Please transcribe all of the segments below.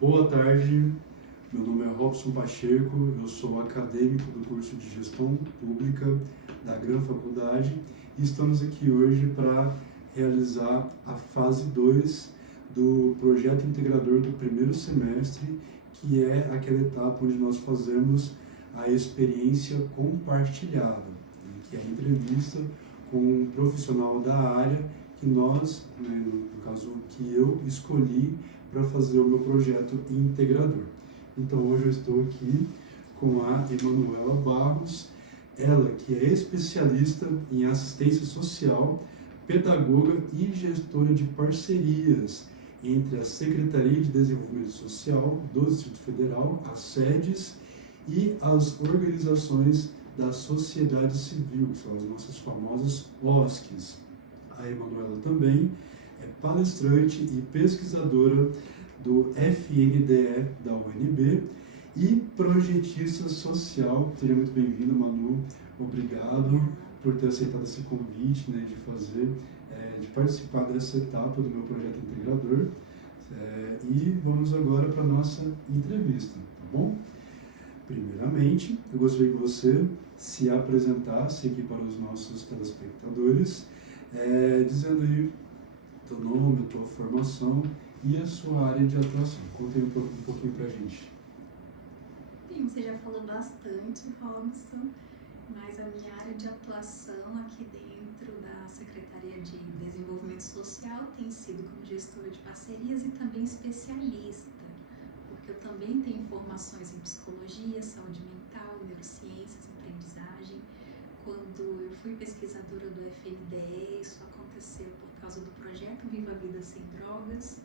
Boa tarde, meu nome é Robson Pacheco, eu sou acadêmico do curso de Gestão Pública da Gran Faculdade e estamos aqui hoje para realizar a fase 2 do projeto integrador do primeiro semestre, que é aquela etapa onde nós fazemos a experiência compartilhada, que é a entrevista com um profissional da área que nós, no caso que eu escolhi para fazer o meu projeto integrador. Então hoje eu estou aqui com a Emanuela Barros, ela que é especialista em assistência social, pedagoga e gestora de parcerias entre a Secretaria de Desenvolvimento Social do Distrito Federal, as sedes e as organizações da sociedade civil, que são as nossas famosas OSCs. A Emanuela também é palestrante e pesquisadora do FNDE da UNB e projetista social. Seja muito bem-vinda, Manu. Obrigado por ter aceitado esse convite, de participar dessa etapa do meu projeto integrador. E vamos agora para a nossa entrevista, tá bom? Primeiramente, eu gostaria que você se apresentasse aqui para os nossos telespectadores, dizendo aí o teu nome, a tua formação e a sua área de atuação. Conta aí um pouquinho pra gente. Bem, você já falou bastante, Robson, mas a minha área de atuação aqui dentro da Secretaria de Desenvolvimento Social tem sido como gestora de parcerias e também especialista, porque eu também tenho formações em psicologia, saúde mental, neurociências, aprendizagem. Quando eu fui pesquisadora do FNDE, isso aconteceu por causa do projeto Viva a Vida Sem Drogas,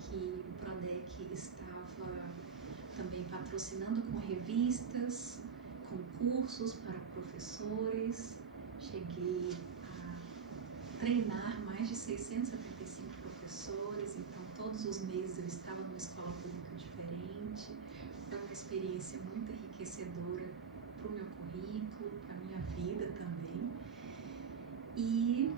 que o Prodec estava também patrocinando com revistas, concursos para professores. Cheguei a treinar mais de 675 professores, então todos os meses eu estava numa escola pública diferente. Foi uma experiência muito enriquecedora para o meu currículo, para a minha vida também. E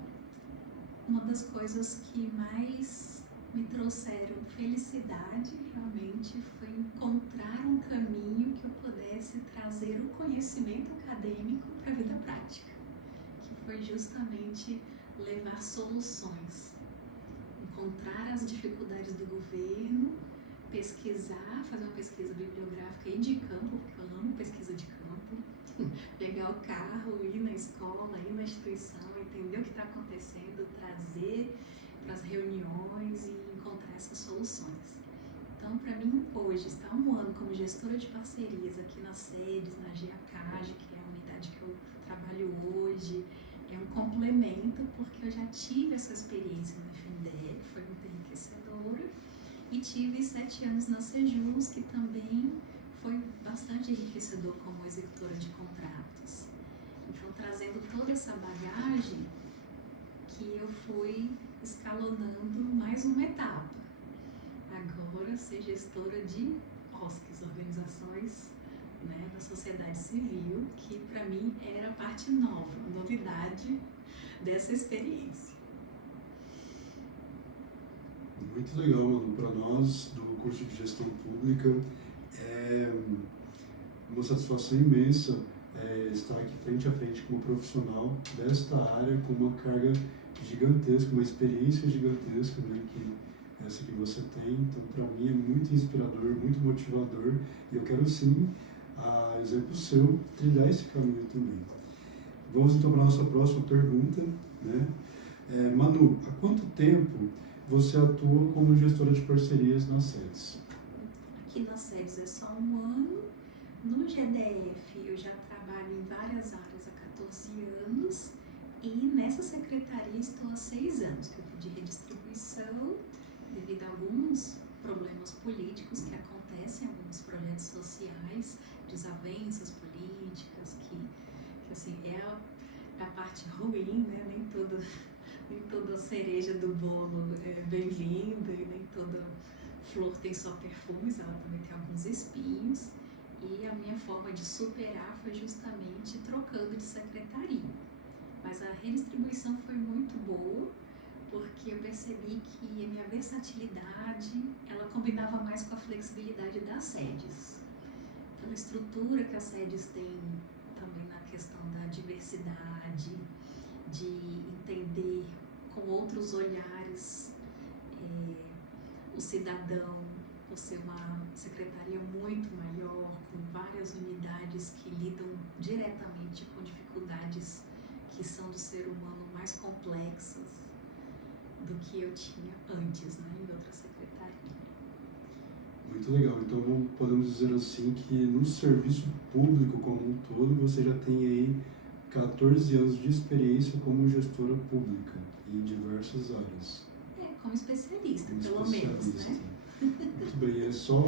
uma das coisas que mais me trouxeram felicidade realmente foi encontrar um caminho que eu pudesse trazer o conhecimento acadêmico para a vida prática, que foi justamente levar soluções, encontrar as dificuldades do governo, pesquisar, fazer uma pesquisa bibliográfica e de campo, porque eu amo pesquisa de campo, pegar o carro, ir na escola, ir na instituição, entender o que está acontecendo, trazer para as reuniões e encontrar essas soluções. Então, para mim, hoje, estar um ano como gestora de parcerias aqui nas sedes, na GEACAGE, que é a unidade que eu trabalho hoje, é um complemento, porque eu já tive essa experiência no FNDE, que foi muito enriquecedora, e tive 7 anos na Sejus, que também foi bastante enriquecedor como executora de contratos. Então, trazendo toda essa bagagem, que eu fui escalonando mais uma etapa. Agora, ser gestora de OSCs, organizações, da sociedade civil, que para mim era a parte nova, a novidade dessa experiência. Muito legal, Manu. Para nós, do curso de Gestão Pública, é uma satisfação imensa estar aqui frente a frente como profissional desta área, com uma carga gigantesca, uma experiência gigantesca, que essa que você tem. Então, para mim é muito inspirador, muito motivador, e eu quero sim, a exemplo seu, trilhar esse caminho também. Vamos então para a nossa próxima pergunta, Manu, há quanto tempo você atua como gestora de parcerias nas sedes? Aqui nas sedes é só um ano. No GDF eu já trabalho em várias áreas há 14 anos e nessa secretaria estou há 6 anos, que eu pedi redistribuição devido a alguns problemas políticos que acontecem em alguns projetos sociais, desavenças políticas, que assim, é a parte ruim, nem toda cereja do bolo é bem-vinda e nem toda flor tem só perfumes, ela também tem alguns espinhos. E a minha forma de superar foi justamente trocando de secretaria. Mas a redistribuição foi muito boa, porque eu percebi que a minha versatilidade, ela combinava mais com a flexibilidade das sedes. Pela estrutura que as sedes têm também na questão da diversidade, de entender com outros olhares o cidadão, por ser uma secretaria muito maior, com várias unidades que lidam diretamente com dificuldades que são do ser humano mais complexas do que eu tinha antes, né, em outra secretaria. Muito legal. Então, podemos dizer assim que no serviço público como um todo, você já tem aí 14 anos de experiência como gestora pública em diversas áreas. Como especialista, pelo menos, né? Muito bem. É só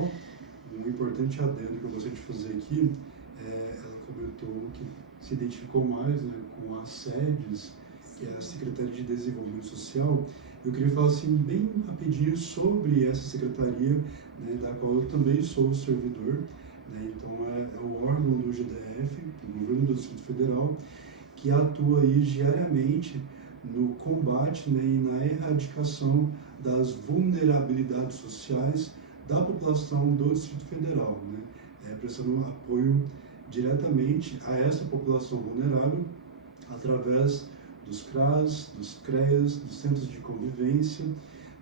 um importante adendo que eu gostaria de fazer aqui. Ela comentou que se identificou mais, né, com as sedes, que é a Secretaria de Desenvolvimento Social. Eu queria falar assim, bem rapidinho sobre essa secretaria, né, da qual eu também sou servidor, né, então é o órgão do GDF, do Governo do Distrito Federal, que atua aí diariamente no combate, né, e na erradicação das vulnerabilidades sociais da população do Distrito Federal, né, prestando apoio diretamente a essa população vulnerável através dos CRAS, dos CREAS, dos centros de convivência,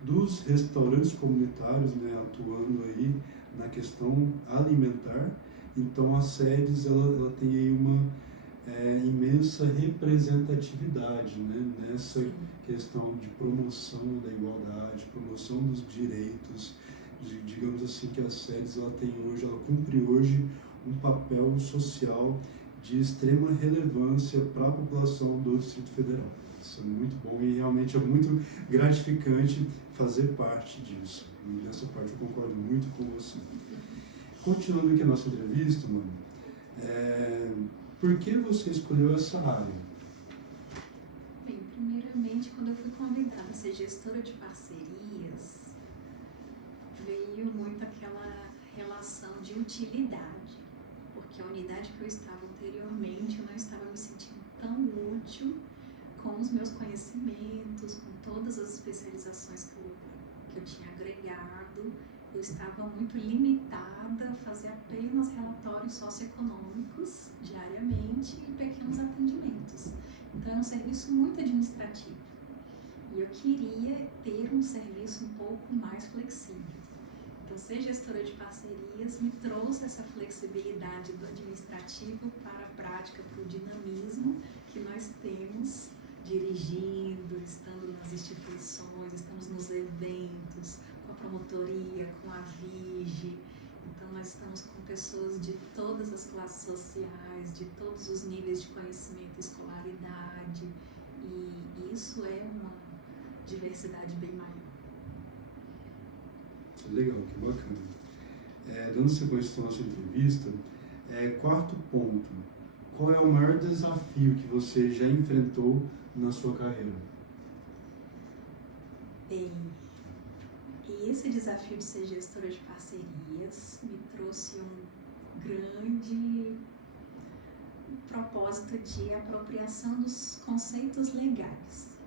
dos restaurantes comunitários, né, atuando aí na questão alimentar. Então, as sedes, ela tem aí uma imensa representatividade, né, nessa questão de promoção da igualdade, promoção dos direitos, digamos assim, que as sedes, ela cumpre hoje um papel social de extrema relevância para a população do Distrito Federal. Isso é muito bom e realmente é muito gratificante fazer parte disso. E nessa parte eu concordo muito com você. Continuando aqui a nossa entrevista, mano, por que você escolheu essa área? Bem, primeiramente, quando eu fui convidada a ser gestora de parcerias, veio muito aquela relação de utilidade, porque a unidade que eu estava anteriormente, eu não estava me sentindo tão útil com os meus conhecimentos, com todas as especializações que eu tinha agregado. Eu estava muito limitada a fazer apenas relatórios socioeconômicos diariamente e pequenos atendimentos. Então, era um serviço muito administrativo. E eu queria ter um serviço um pouco mais flexível. Então, ser gestora de parcerias me trouxe essa flexibilidade do administrativo para a prática, para o dinamismo que nós temos dirigindo, estando nas instituições, estamos nos eventos, com a promotoria, com a VIGE. Então, nós estamos com pessoas de todas as classes sociais, de todos os níveis de conhecimento e escolaridade, e isso é uma diversidade bem maior. Legal, que bacana. Dando sequência à nossa entrevista, quarto ponto, qual é o maior desafio que você já enfrentou na sua carreira? Bem, esse desafio de ser gestora de parcerias me trouxe um grande propósito de apropriação dos conceitos legais,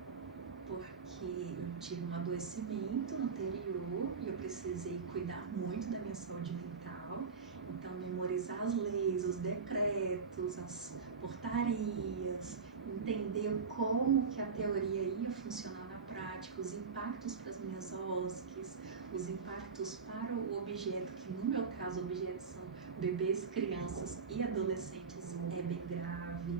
porque eu tive um adoecimento anterior e eu precisei cuidar muito da minha saúde mental, então memorizar as leis, os decretos, as portarias, entender como que a teoria ia funcionar na prática, os impactos para as minhas OSCs, os impactos para o objeto, que no meu caso o objeto são bebês, crianças e adolescentes, é bem grave.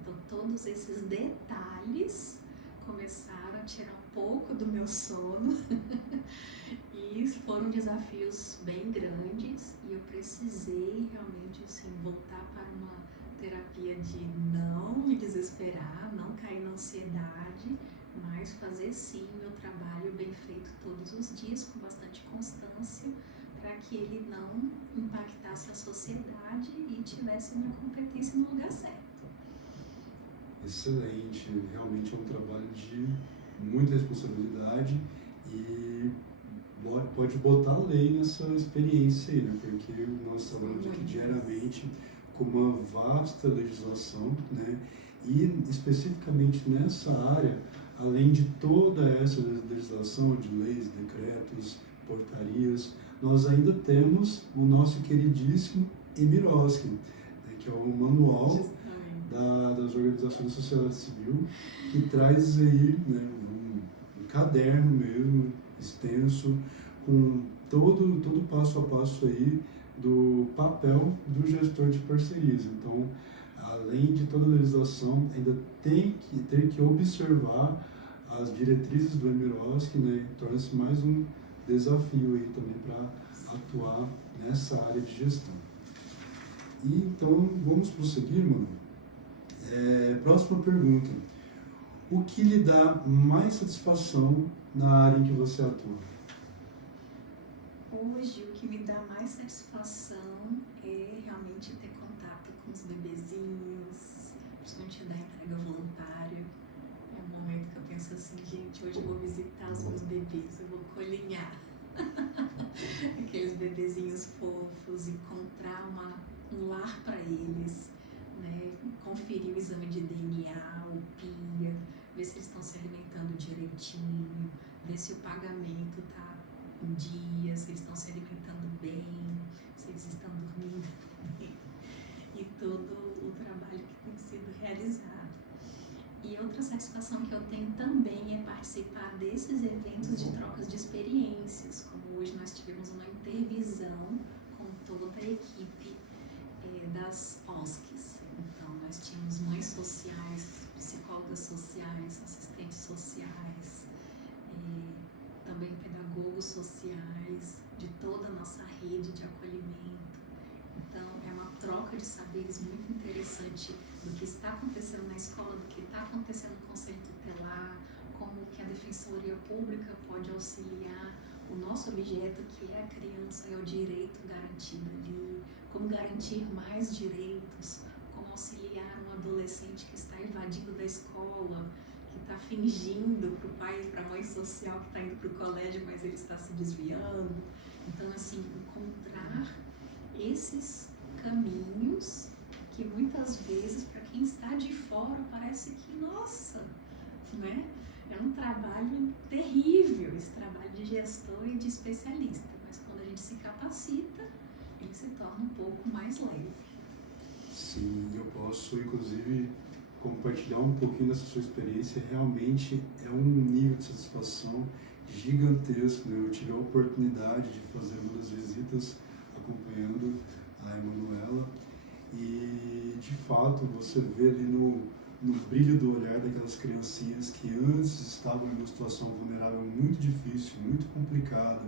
Então todos esses detalhes começaram a tirar um pouco do meu sono e foram desafios bem grandes, e eu precisei realmente assim, voltar para uma terapia de não me desesperar, não cair na ansiedade, mas fazer sim o meu trabalho bem feito todos os dias, com bastante constância, para que ele não impactasse a sociedade e tivesse a minha competência no lugar certo. Excelente, realmente é um trabalho de muita responsabilidade e pode botar a lei nessa experiência aí, né? Porque nós trabalhamos aqui diariamente com uma vasta legislação, né? E especificamente nessa área além de toda essa legislação de leis, decretos, portarias, nós ainda temos o nosso queridíssimo Emiroski, né, que é o manual das organizações da sociedade civil, que traz aí, né, um caderno mesmo, extenso, com todo o passo a passo aí do papel do gestor de parcerias. Então, além de toda a legislação, ainda tem que observar as diretrizes do Emiroski, né? Torna-se mais um desafio aí também para atuar nessa área de gestão. E então, vamos prosseguir, mano. Próxima pergunta. O que lhe dá mais satisfação na área em que você atua? Hoje, o que me dá mais satisfação é realmente ter contato com os bebezinhos, principalmente da entrega voluntária. É um momento que eu penso assim, gente, hoje eu vou visitar os meus bebês, eu vou colinhar aqueles bebezinhos fofos, encontrar um lar para eles, né? Conferir o exame de DNA, o PIA, ver se eles estão se alimentando direitinho, ver se o pagamento está em dia, se eles estão se alimentando bem, se eles estão dormindo bem, e todo o trabalho que tem sido realizado. E outra satisfação que eu tenho também é participar desses eventos de trocas de experiências, como hoje nós tivemos uma intervisão com toda a equipe das OSCs. Então, nós tínhamos mães sociais, psicólogas sociais, assistentes sociais, também pedagogos sociais, de toda a nossa rede de acolhimento. Então, é uma troca de saberes muito interessante do que está acontecendo na escola, do que está acontecendo no Conselho Tutelar, como que a Defensoria Pública pode auxiliar o nosso objeto, que é a criança, é o direito garantido ali, como garantir mais direitos, como auxiliar um adolescente que está evadindo da escola, que está fingindo para o pai e para a mãe social que está indo para o colégio, mas ele está se desviando. Então, assim, encontrar esses caminhos que muitas vezes, para quem está de fora, parece que, nossa, né? É um trabalho terrível, esse trabalho de gestor e de especialista, mas quando a gente se capacita, ele se torna um pouco mais leve. Sim, eu posso, inclusive, compartilhar um pouquinho dessa sua experiência. Realmente é um nível de satisfação gigantesco, né? Eu tive a oportunidade de fazer uma das visitas acompanhando a Emanuela e, de fato, você vê ali no brilho do olhar daquelas criancinhas que antes estavam em uma situação vulnerável muito difícil, muito complicada,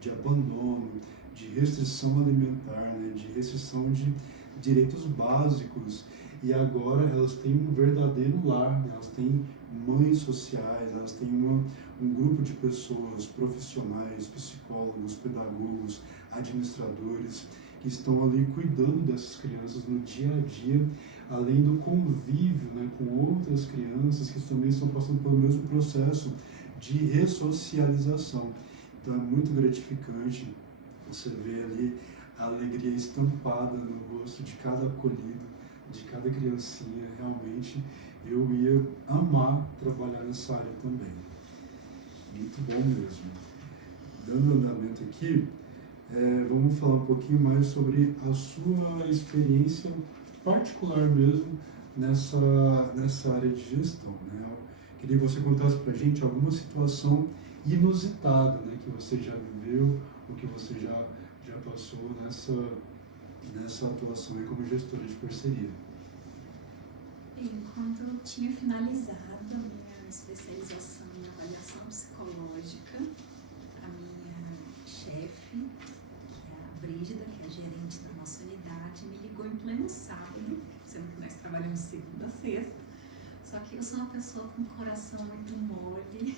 de abandono, de restrição alimentar, né? De restrição de direitos básicos, e agora elas têm um verdadeiro lar, né? Elas têm mães sociais, elas têm um grupo de pessoas, profissionais, psicólogos, pedagogos, administradores, que estão ali cuidando dessas crianças no dia a dia, além do convívio, né, com outras crianças que também estão passando pelo mesmo processo de ressocialização. Então é muito gratificante você ver ali a alegria estampada no rosto de cada acolhido, de cada criancinha. Realmente eu ia amar trabalhar nessa área também. Muito bom mesmo. Dando andamento aqui, vamos falar um pouquinho mais sobre a sua experiência particular mesmo nessa área de gestão, né? Eu queria que você contasse pra gente alguma situação inusitada, né, que você já viveu, ou que você já passou nessa atuação aí como gestora de parceria. Bem, quando eu tinha finalizado a minha especialização em avaliação psicológica, a minha chefe, que é a Brígida, que é gerente da nossa unidade, me ligou em pleno sábado, sendo que nós trabalhamos segunda a sexta. Só que eu sou uma pessoa com coração muito mole,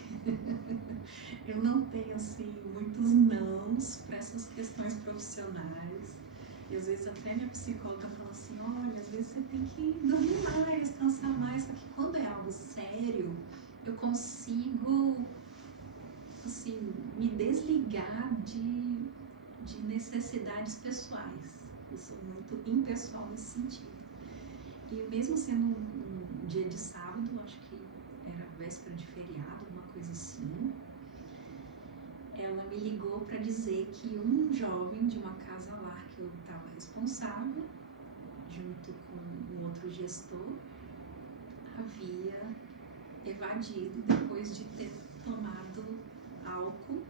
eu não tenho, assim, muitos nãos para essas questões profissionais. E às vezes até minha psicóloga fala assim, olha, às vezes você tem que dormir mais, descansar mais. Só que quando é algo sério, eu consigo, assim, me desligar de necessidades pessoais. Eu sou muito impessoal nesse sentido. E mesmo sendo um dia de sábado, acho que era véspera de feriado, uma coisa assim. Ela me ligou para dizer que um jovem de uma casa-lar que eu estava responsável, junto com um outro gestor, havia evadido depois de ter tomado álcool,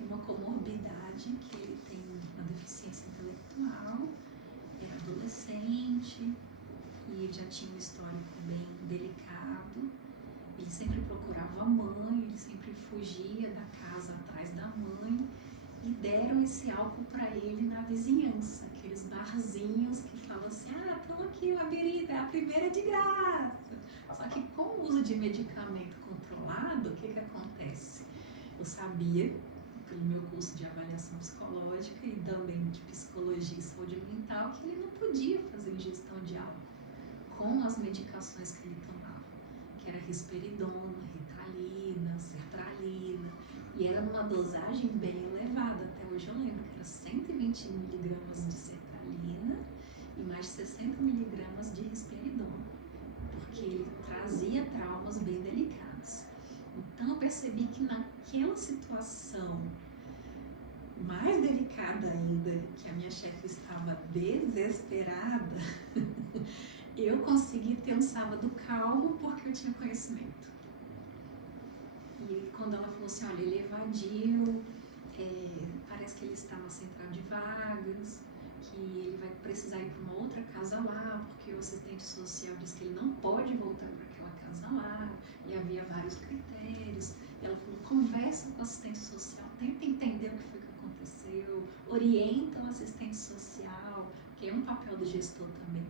uma comorbidade, que ele tem uma deficiência intelectual, era adolescente e já tinha um histórico bem delicado. Ele sempre procurava a mãe, ele sempre fugia da casa atrás da mãe, e deram esse álcool para ele na vizinhança, aqueles barzinhos que falam assim, estão aqui uma bebida, a primeira é de graça. Só que com o uso de medicamento controlado, o que acontece? Eu sabia, pelo meu curso de avaliação psicológica e também de psicologia e saúde mental, que ele não podia fazer ingestão de álcool com as medicações que ele tomava, que era risperidona, ritalina, sertralina, e era numa dosagem bem elevada. Até hoje eu lembro que era 120 miligramas de sertralina e mais de 60 miligramas de risperidona, porque ele trazia traumas bem delicados. Então eu percebi que naquela situação mais delicada ainda, que a minha chefe estava desesperada, eu consegui ter um sábado calmo porque eu tinha conhecimento. E quando ela falou assim, olha, ele evadiu, parece que ele está na central de vagas, que ele vai precisar ir para uma outra casa lá, porque o assistente social disse que ele não pode voltar para aquela casa lá, e havia vários critérios. E ela falou, conversa com o assistente social, tenta entender o que foi que aconteceu, orienta o assistente social, que é um papel do gestor também,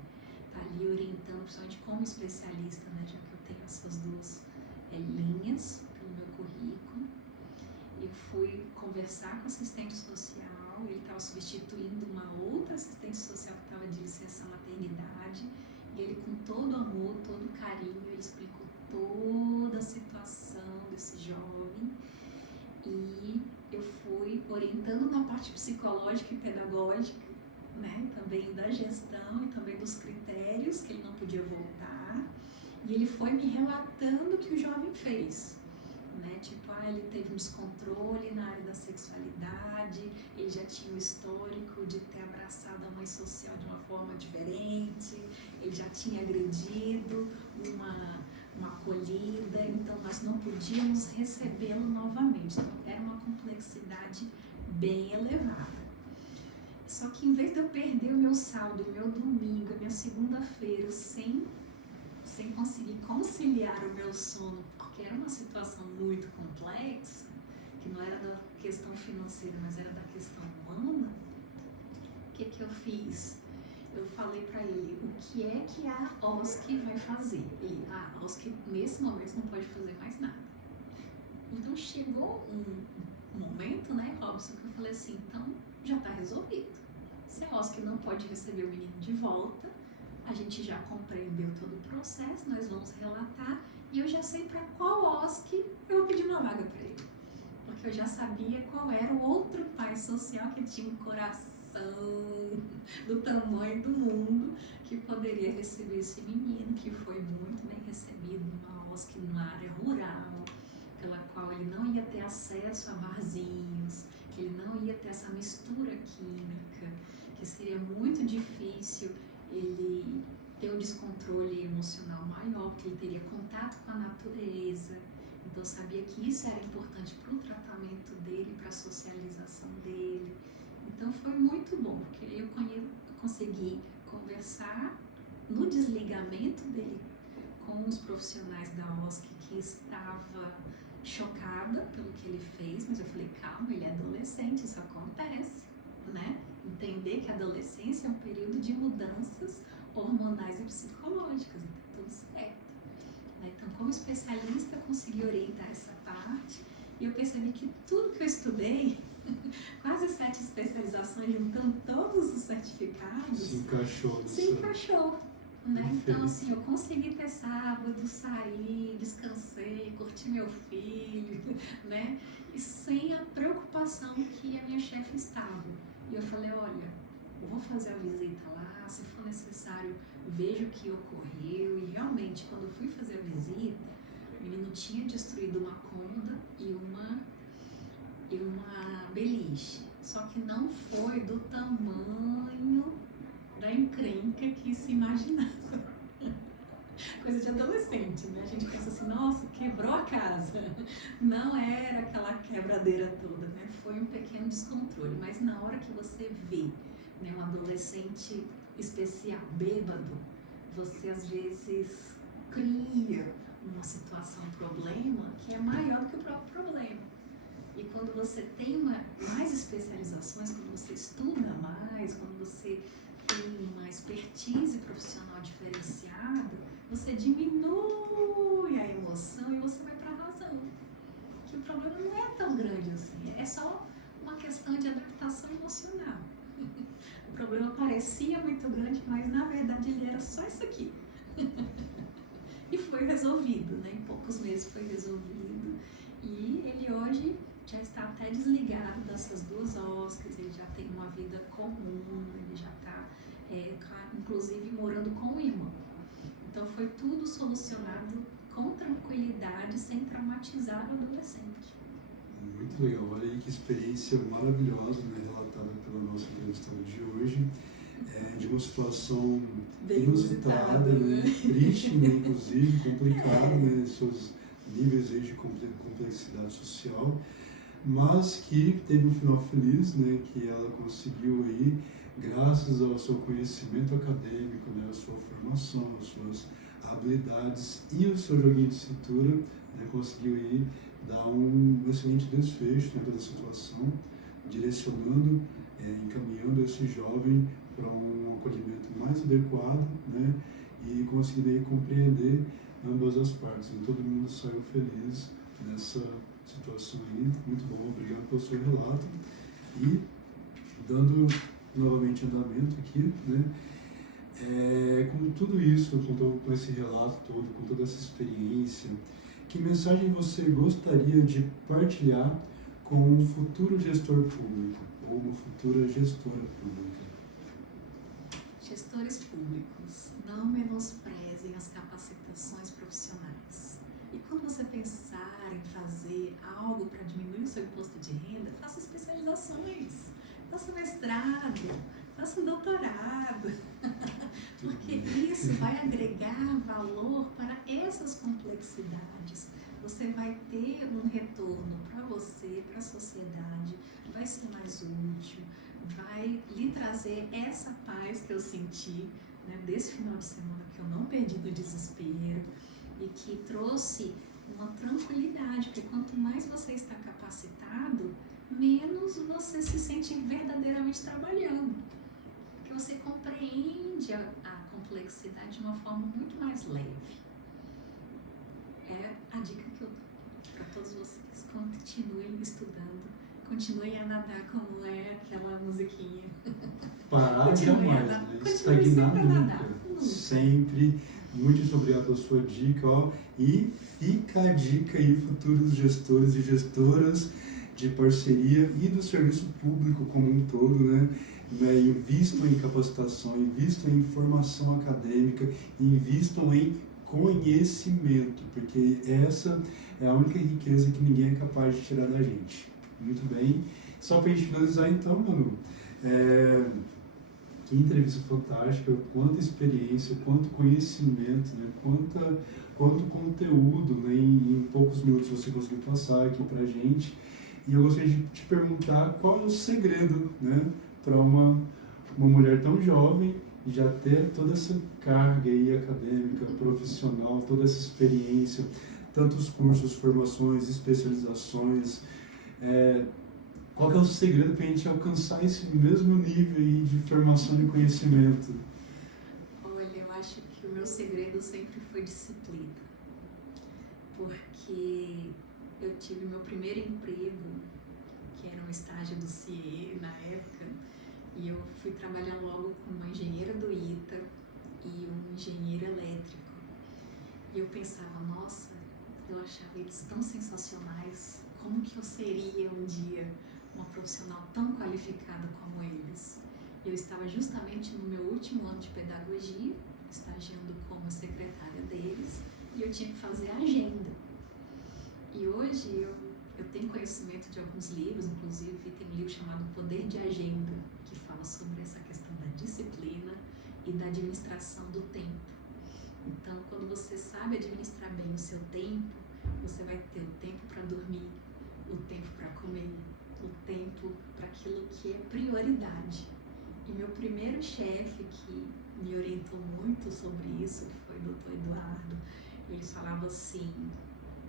tá ali orientando, principalmente como especialista, né, já que eu tenho essas duas linhas pelo meu currículo. Eu fui conversar com o assistente social, ele estava substituindo uma outra assistente social que estava de licença maternidade, e ele, com todo amor, todo carinho, ele explicou toda a situação desse jovem, e eu fui orientando na parte psicológica e pedagógica, né, também da gestão e também dos critérios que ele não podia voltar, e ele foi me relatando o que o jovem fez, né, tipo, ele teve um descontrole na área da sexualidade, ele já tinha o histórico de ter abraçado a mãe social de uma forma diferente, ele já tinha agredido uma acolhida, então nós não podíamos recebê-lo novamente, então era uma complexidade bem elevada. Só que em vez de eu perder o meu sábado, o meu domingo, a minha segunda-feira sem conseguir conciliar o meu sono, porque era uma situação muito complexa, que não era da questão financeira, mas era da questão humana, o que eu fiz? Eu falei para ele, o que é que a OSC vai fazer? Ele, a OSC nesse momento não pode fazer mais nada. Então chegou um momento, né, Robson, que eu falei assim, então já está resolvido. Se a OSC não pode receber o menino de volta, a gente já compreendeu todo o processo, nós vamos relatar, e eu já sei para qual OSC eu vou pedir uma vaga para ele. Porque eu já sabia qual era o outro pai social que tinha um coração do tamanho do mundo, que poderia receber esse menino, que foi muito bem recebido numa OSC numa área rural, pela qual ele não ia ter acesso a barzinhos, que ele não ia ter essa mistura química, que seria muito difícil ele ter um descontrole emocional maior, porque ele teria contato com a natureza. Então eu sabia que isso era importante para o tratamento dele, para a socialização dele. Então foi muito bom, porque eu consegui conversar no desligamento dele com os profissionais da OSC, que estava chocada pelo que ele fez, mas eu falei, calma, ele é adolescente, isso acontece, né? Entender que a adolescência é um período de mudanças hormonais e psicológicas, e tá tudo certo, né? Então, como especialista, eu consegui orientar essa parte, e eu percebi que tudo que eu estudei, quase 7 especializações, juntando todos os certificados, se encaixou. Né? Então, assim, eu consegui ter sábado, sair, descansei, curti meu filho, né? E sem a preocupação que a minha chefe estava. E eu falei, olha, eu vou fazer a visita lá, se for necessário, vejo o que ocorreu. E realmente, quando eu fui fazer a visita, Ele não tinha destruído uma cômoda e uma beliche. Só que não foi do tamanho da encrenca que se imaginava. Coisa de adolescente, né? A gente pensa assim, nossa, quebrou a casa. Não era aquela quebradeira toda, né? Foi um pequeno descontrole. Mas na hora que você vê, né, um adolescente especial, bêbado, você às vezes cria uma situação, um problema que é maior do que o próprio problema. E quando você tem mais especializações, quando você estuda mais, quando você tem uma expertise profissional diferenciada, você diminui a emoção e você vai para a razão. Que o problema não é tão grande assim, é só uma questão de adaptação emocional. O problema parecia muito grande, mas na verdade ele era só isso aqui. E foi resolvido, né? Em poucos meses foi resolvido. E ele hoje já está até desligado dessas duas Oscars, ele já tem uma vida comum, ele já está, inclusive, morando com o irmão. Então foi tudo solucionado com tranquilidade, sem traumatizar o adolescente. Muito legal, olha aí que experiência maravilhosa, né, relatada pela nossa entrevistada de hoje, de uma situação bem inusitada, né, triste, né, inclusive, complicada, né, seus níveis aí de complexidade social, mas que teve um final feliz, né, que ela conseguiu aí, graças ao seu conhecimento acadêmico, né, a sua formação, as suas habilidades e o seu joguinho de cintura, né, conseguiu aí dar um excelente desfecho dentro da situação, direcionando, encaminhando esse jovem para um acolhimento mais adequado, né, e conseguindo aí compreender ambas as partes. E todo mundo saiu feliz nessa situação aí. Muito bom, obrigado pelo seu relato. E dando novamente andamento aqui, né, com tudo isso, com esse relato todo, com toda essa experiência, que mensagem você gostaria de partilhar com um futuro gestor público ou uma futura gestora pública? Gestores públicos, não menosprezem as capacitações profissionais. E quando você pensar em fazer algo para diminuir o seu imposto de renda, faça especializações, faça mestrado, faça doutorado, porque isso vai agregar valor para essas complexidades. Você vai ter um retorno para você, para a sociedade, vai ser mais útil, vai lhe trazer essa paz que eu senti, né, desse final de semana, que eu não perdi do desespero e que trouxe uma tranquilidade, porque quanto mais você está capacitado, menos você se sente verdadeiramente trabalhando, porque você compreende a complexidade de uma forma muito mais leve. É a dica que eu dou para todos vocês: continuem estudando, continuem a nadar, como é aquela musiquinha. Parar jamais, né? Estagnar nunca. Sempre. Muito obrigado pela sua dica, ó. E fica a dica aí, futuros gestores e gestoras de parceria e do serviço público como um todo, né? Invistam em capacitação, invistam em formação acadêmica, invistam em conhecimento, porque essa é a única riqueza que ninguém é capaz de tirar da gente. Muito bem. Só para a gente finalizar então, Manu, que entrevista fantástica, quanta experiência, quanto conhecimento, né? Quanto conteúdo, né? Em poucos minutos você conseguiu passar aqui para a gente. E eu gostaria de te perguntar qual é o segredo, né, para uma mulher tão jovem já ter toda essa carga aí acadêmica, profissional, toda essa experiência, tantos cursos, formações, especializações. Qual que é o segredo para a gente alcançar esse mesmo nível aí de formação e conhecimento? Olha, eu acho que o meu segredo sempre foi disciplina, porque eu tive meu primeiro emprego, que era um estágio do CIE na época, e eu fui trabalhar logo com uma engenheira do ITA e um engenheiro elétrico. E eu pensava, nossa, eu achava eles tão sensacionais, como que eu seria um dia uma profissional tão qualificada como eles? Eu estava justamente no meu último ano de pedagogia, estagiando como secretária deles, e eu tinha que fazer a agenda. E hoje eu tenho conhecimento de alguns livros, inclusive tem um livro chamado Poder de Agenda, que fala sobre essa questão da disciplina e da administração do tempo. Então, quando você sabe administrar bem o seu tempo, você vai ter o tempo para dormir, o tempo para comer, o tempo para aquilo que é prioridade. E meu primeiro chefe que me orientou muito sobre isso, que foi o Dr. Eduardo, ele falava assim: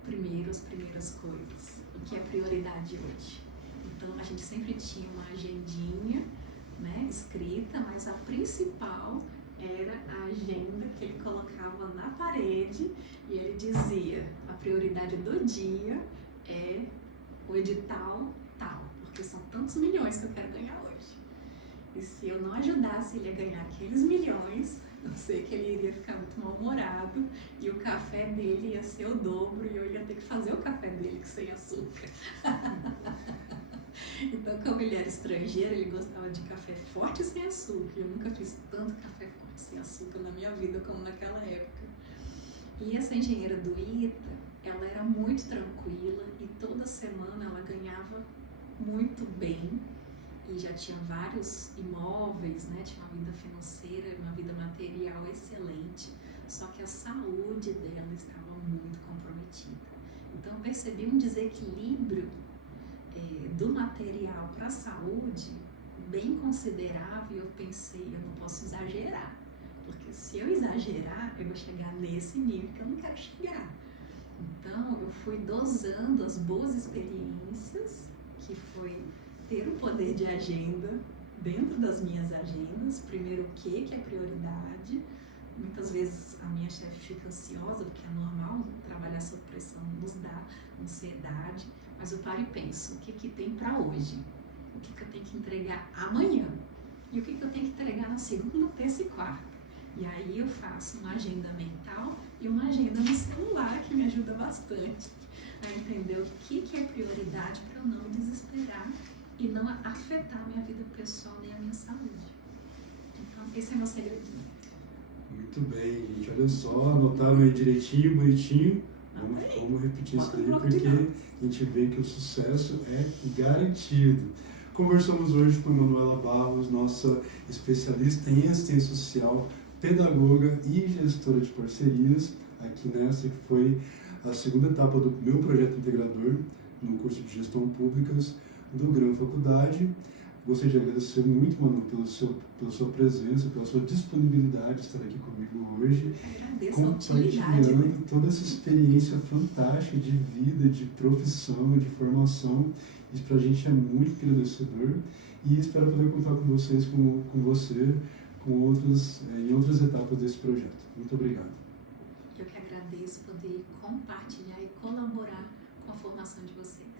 primeiro as primeiras coisas, o que é prioridade hoje. Então a gente sempre tinha uma agendinha, né, escrita, mas a principal era a agenda que ele colocava na parede e ele dizia: a prioridade do dia é o edital tal, porque são tantos milhões que eu quero ganhar hoje. E se eu não ajudasse ele a ganhar aqueles milhões, eu sei que ele iria ficar muito mal-humorado e o café dele ia ser o dobro e eu ia ter que fazer o café dele sem açúcar. Então, como ele era estrangeiro, ele gostava de café forte e sem açúcar. Eu nunca fiz tanto café forte sem açúcar na minha vida como naquela época. E essa engenheira do ITA, ela era muito tranquila e toda semana ela ganhava muito bem. E já tinha vários imóveis, né? Tinha uma vida financeira, uma vida material excelente, só que a saúde dela estava muito comprometida. Então eu percebi um desequilíbrio do material para a saúde bem considerável e eu pensei: eu não posso exagerar, porque se eu exagerar eu vou chegar nesse nível que eu não quero chegar. Então eu fui dosando as boas experiências, que foi ter o poder de agenda dentro das minhas agendas. Primeiro, o que é prioridade. Muitas vezes a minha chefe fica ansiosa, porque é normal, trabalhar sob pressão nos dá ansiedade, mas eu paro e penso: o que tem para hoje? O que eu tenho que entregar amanhã? E o que eu tenho que entregar na segunda, terça e quarta? E aí eu faço uma agenda mental e uma agenda no celular, que me ajuda bastante a entender o que é prioridade para eu não me desesperar e não afetar a minha vida pessoal nem a minha saúde. Então, esse é meu segredinho. Muito bem, gente. Olha só, anotaram aí direitinho, bonitinho. Vamos repetir isso daí, porque a gente vê que o sucesso é garantido. Conversamos hoje com a Emanuela Barros, nossa especialista em assistência social, pedagoga e gestora de parcerias, aqui nessa que foi a segunda etapa do meu projeto integrador no curso de Gestão Públicas do Gran Faculdade. Gostaria de agradecer muito, Manu, pela sua presença, pela sua disponibilidade de estar aqui comigo hoje, compartilhando toda essa experiência fantástica de vida, de profissão, de formação. Isso para a gente é muito engrandecedor e espero poder contar com vocês, com você, em outras etapas desse projeto. Muito obrigado. Eu que agradeço poder compartilhar e colaborar com a formação de vocês.